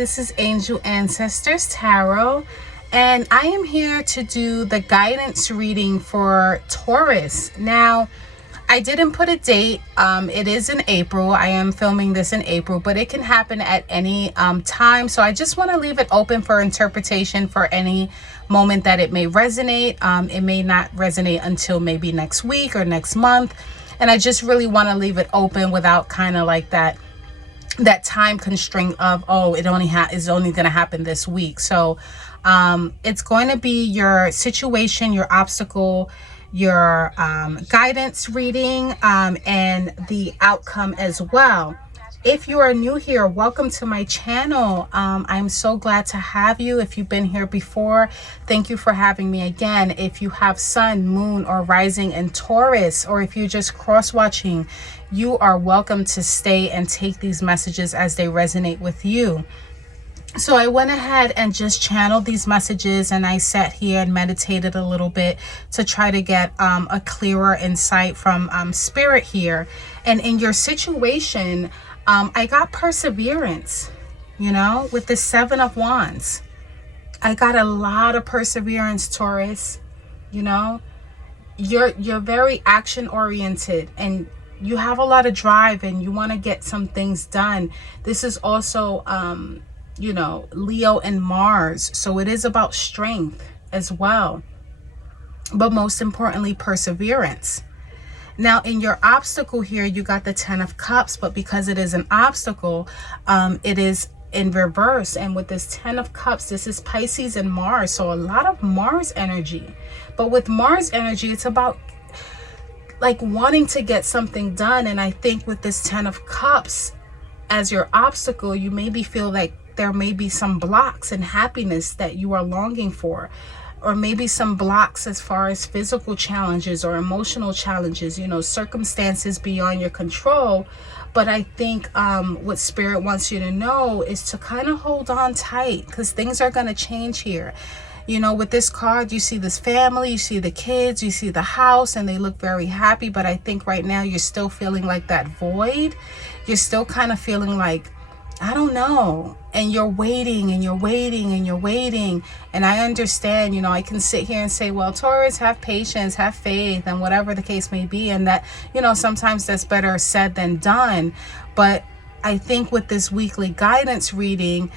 This is Angel Ancestors Tarot, and I am here to do the guidance reading for Taurus. Now, I didn't put a date. It is in April. I am filming this in April, but it can happen at any time. So I just want to leave it open for interpretation for any moment that it may resonate. It may not resonate until maybe next week or next month. And I just really want to leave it open without kind of like that time constraint of, oh, it only is only going to happen this week. So it's going to be your situation, your obstacle, your guidance reading, and the outcome as well. If you are new here, welcome to my channel. I'm so glad to have you. If you've been here before, thank you for having me again. If you have sun, moon, or rising in Taurus, or if you're just cross-watching, you are welcome to stay and take these messages as they resonate with you. So I went ahead and just channeled these messages, and I sat here and meditated a little bit to try to get a clearer insight from spirit here. And in your situation, I got perseverance, you know, with the 7 of Wands. I got a lot of perseverance, Taurus. You know, you're very action oriented, and you have a lot of drive, and you want to get some things done. This is also you know, Leo and Mars, so it is about strength as well, but most importantly, perseverance. Now, in your obstacle here, you got the 10 of Cups, but because it is an obstacle, it is in reverse. And with this 10 of Cups, this is Pisces and Mars, so a lot of Mars energy. But with Mars energy, it's about like wanting to get something done. And I think with this 10 of Cups as your obstacle, you maybe feel like there may be some blocks in happiness that you are longing for, or maybe some blocks as far as physical challenges or emotional challenges, you know, circumstances beyond your control. But I think what Spirit wants you to know is to kind of hold on tight, because things are going to change here. You know, with this card, you see this family, you see the kids, you see the house, and they look very happy. But I think right now you're still feeling like that void. You're still kind of feeling like, I don't know. And you're waiting and you're waiting and you're waiting. And I understand, you know, I can sit here and say, well, Taurus, have patience, have faith, and whatever the case may be. And that, you know, sometimes that's better said than done. But I think with this weekly guidance reading,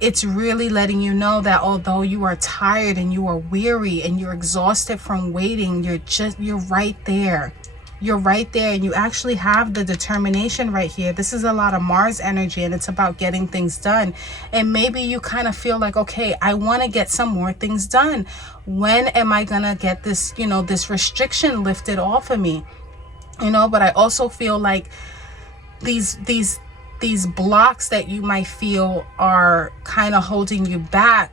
it's really letting you know that although you are tired and you are weary and you're exhausted from waiting, you're right there. You're right there, and you actually have the determination right here. This is a lot of Mars energy, and it's about getting things done. And maybe you kind of feel like, okay, I want to get some more things done. When am I going to get this, you know, this restriction lifted off of me? You know, but I also feel like these blocks that you might feel are kind of holding you back.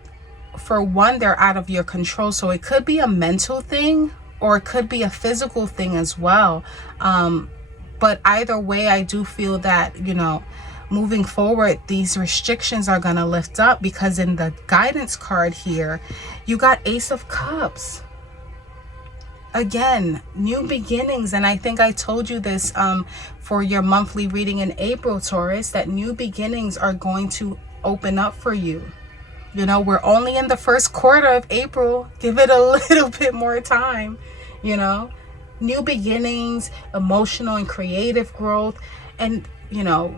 For one, they're out of your control. So it could be a mental thing, or it could be a physical thing as well. But either way, I do feel that, you know, moving forward, these restrictions are going to lift up, because in the guidance card here, you got Ace of Cups. Again, new beginnings. And I think I told you this for your monthly reading in April, Taurus, that new beginnings are going to open up for you. You know, we're only in the first quarter of April. Give it a little bit more time, you know. New beginnings, emotional and creative growth. And, you know,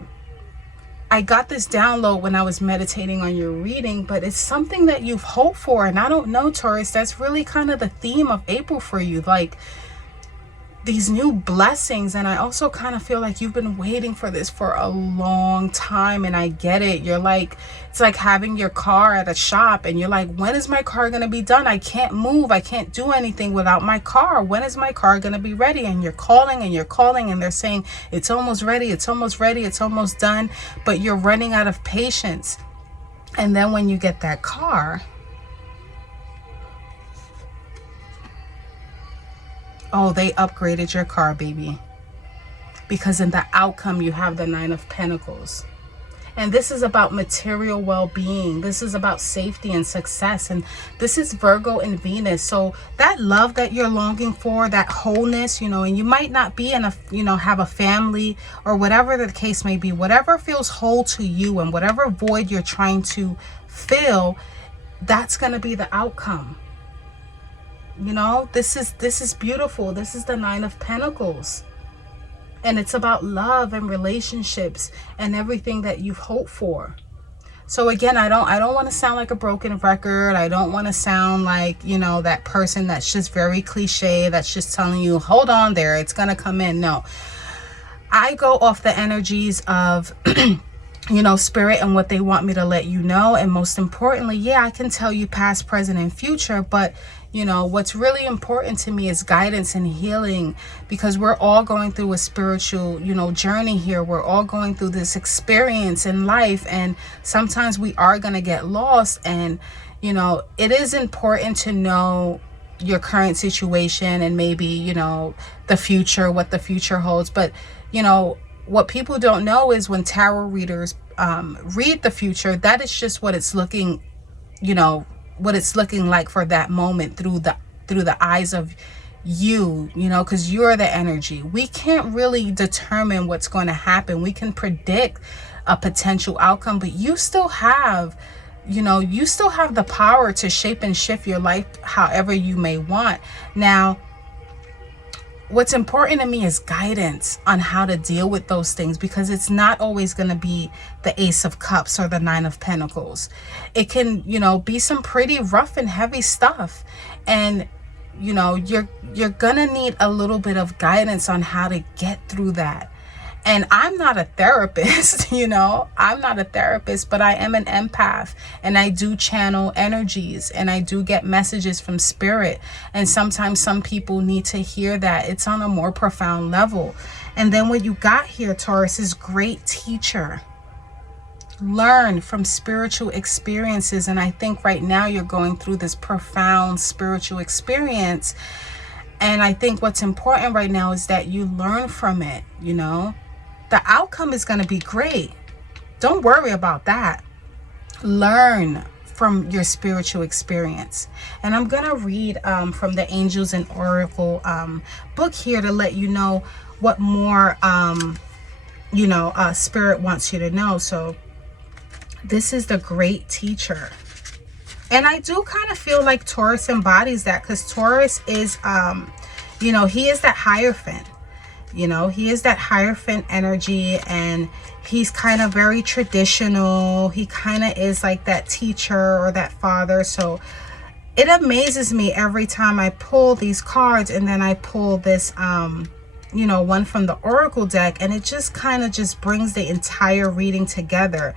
I got this download when I was meditating on your reading, but it's something that you've hoped for. And I don't know, Taurus, that's really kind of the theme of April for you. Like, these new blessings. And I also kind of feel like you've been waiting for this for a long time, and I get it. You're like, it's like having your car at a shop, and you're like, when is my car going to be done? I can't move, I can't do anything without my car. When is my car going to be ready? And you're calling and you're calling, and they're saying it's almost ready, it's almost ready, it's almost done, but you're running out of patience. And then when you get that car, oh, they upgraded your car, baby. Because in the outcome, you have the 9 of Pentacles. And this is about material well-being. This is about safety and success. And this is Virgo and Venus. So that love that you're longing for, that wholeness, you know, and you might not be in a, you know, have a family or whatever the case may be, whatever feels whole to you and whatever void you're trying to fill, that's going to be the outcome. You know, this is beautiful. This is the Nine of Pentacles. And it's about love and relationships and everything that you've hoped for. So again, I don't want to sound like a broken record. I don't want to sound like, you know, that person that's just very cliche, that's just telling you, hold on there, it's going to come in. No, I go off the energies of, you know, spirit and what they want me to let you know. And most importantly, yeah, I can tell you past, present, and future, but you know, what's really important to me is guidance and healing, because we're all going through a spiritual, you know, journey here. We're all going through this experience in life, and sometimes we are going to get lost. And, you know, it is important to know your current situation and maybe, you know, the future, what the future holds. But, you know, what people don't know is when tarot readers read the future, that is just what it's looking, you know, what it's looking like for that moment through the eyes of you, you know, because you're the energy. We can't really determine what's going to happen. We can predict a potential outcome, but you still have, you know, you still have the power to shape and shift your life however you may want. Now, what's important to me is guidance on how to deal with those things, because it's not always going to be the Ace of Cups or the Nine of Pentacles. It can, you know, be some pretty rough and heavy stuff. And, you know, you're going to need a little bit of guidance on how to get through that. And I'm not a therapist, you know, I'm not a therapist, but I am an empath, and I do channel energies, and I do get messages from spirit. And sometimes some people need to hear that. It's on a more profound level. And then what you got here, Taurus, is great teacher. Learn from spiritual experiences. And I think right now you're going through this profound spiritual experience. And I think what's important right now is that you learn from it, you know. The outcome is going to be great. Don't worry about that. Learn from your spiritual experience. And I'm going to read from the Angels and Oracle book here to let you know what more, you know, spirit wants you to know. So this is the great teacher. And I do kind of feel like Taurus embodies that, because Taurus is, you know, he is that Hierophant. You know, he is that Hierophant energy, and he's kind of very traditional. He kind of is like that teacher or that father. So it amazes me every time I pull these cards, and then I pull this, you know, one from the Oracle deck, and it just kind of just brings the entire reading together.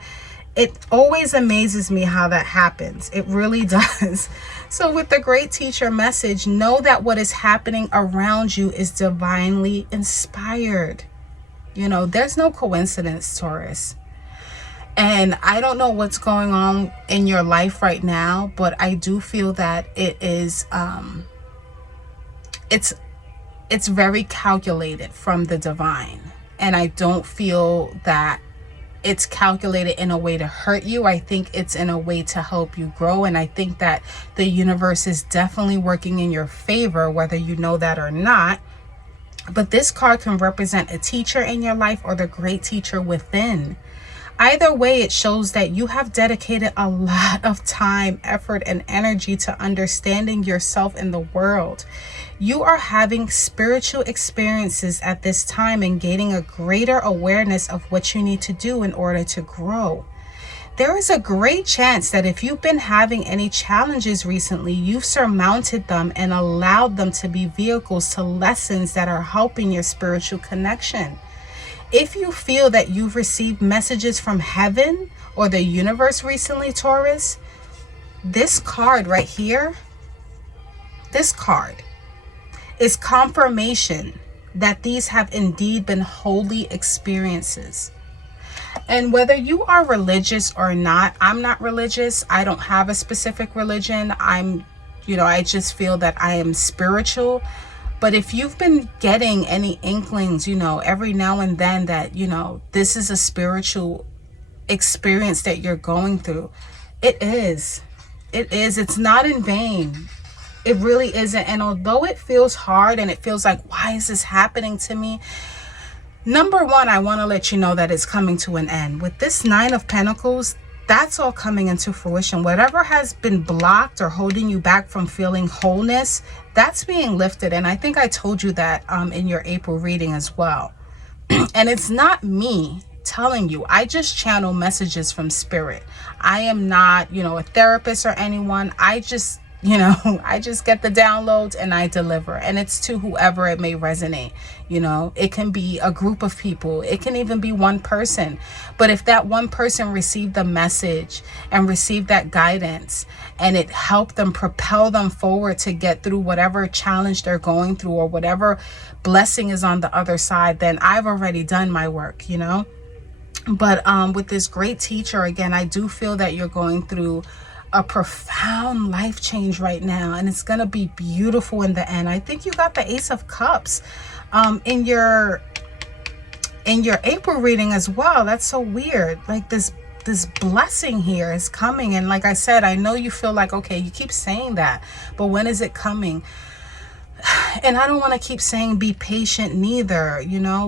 It always amazes me how that happens. It really does. So with the great teacher message, know that what is happening around you is divinely inspired. You know, there's no coincidence, Taurus. And I don't know what's going on in your life right now, but I do feel that it is, it's very calculated from the divine. And I don't feel that it's calculated in a way to hurt you. I think it's in a way to help you grow. And I think that the universe is definitely working in your favor, whether you know that or not. But this card can represent a teacher in your life or the great teacher within. Either way, it shows that you have dedicated a lot of time, effort, and energy to understanding yourself in the world. You are having spiritual experiences at this time and gaining a greater awareness of what you need to do in order to grow. There is a great chance that if you've been having any challenges recently, you've surmounted them and allowed them to be vehicles to lessons that are helping your spiritual connection. If you feel that you've received messages from heaven or the universe recently, Taurus, this card right here, this card is confirmation that these have indeed been holy experiences. And whether you are religious or not, I'm not religious. I don't have a specific religion. I just feel that I am spiritual. But if you've been getting any inklings, every now and then that, this is a spiritual experience that you're going through. It is. It is. It's not in vain. It really isn't. And although it feels hard and it feels like, why is this happening to me? Number one, I want to let you know that it's coming to an end. With this Nine of Pentacles, that's all coming into fruition. Whatever has been blocked or holding you back from feeling wholeness, that's being lifted. And I think I told you that in your April reading as well. And it's not me telling you. I just channel messages from spirit. I am not, a therapist or anyone. I just, I just get the downloads and I deliver. And it's to whoever it may resonate. It can be a group of people. It can even be one person. But if that one person received the message and received that guidance and it helped them propel them forward to get through whatever challenge they're going through or whatever blessing is on the other side, then I've already done my work, But with this great teacher, again, I do feel that you're going through a profound life change right now, and it's gonna be beautiful in the end. I think you got the Ace of Cups in your April reading as well. That's so weird. Like this blessing here is coming, and like I said, I know you feel like, okay, you keep saying that, but when is it coming? And I don't want to keep saying be patient neither,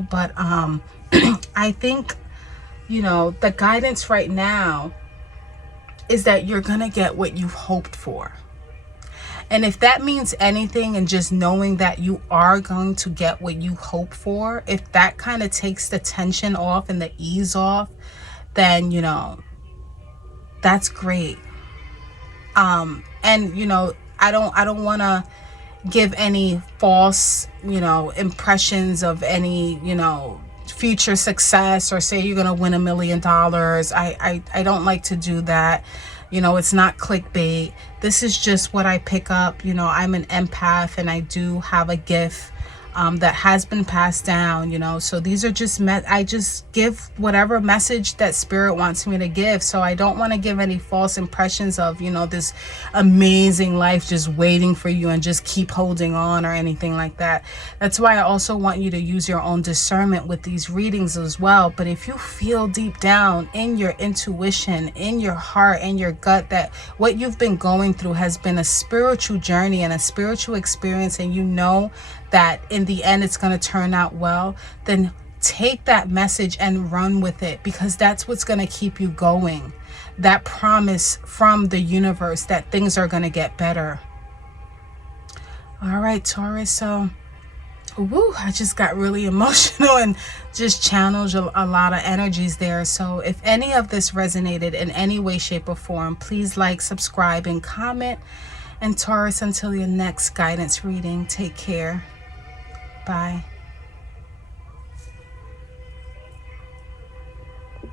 but I think the guidance right now is that you're gonna get what you've hoped for. And if that means anything, and just knowing that you are going to get what you hope for, if that kind of takes the tension off and the ease off, then that's great. And I don't want to give any false impressions of any future success or say you're gonna win $1 million. I don't like to do that. It's not clickbait. This is just what I pick up. I'm an empath and I do have a gift that has been passed down, so these are just I just give whatever message that spirit wants me to give. So I don't want to give any false impressions of this amazing life just waiting for you and just keep holding on or anything like that. That's why I also want you to use your own discernment with these readings as well. But if you feel deep down in your intuition, in your heart, in your gut, that what you've been going through has been a spiritual journey and a spiritual experience, and that in the end it's going to turn out well, then take that message and run with it, because that's what's going to keep you going. That promise from the universe that things are going to get better. All right, Taurus. So, I just got really emotional and just channeled a lot of energies there. So if any of this resonated in any way, shape, or form, please like, subscribe, and comment. And Taurus, until your next guidance reading, take care. Bye.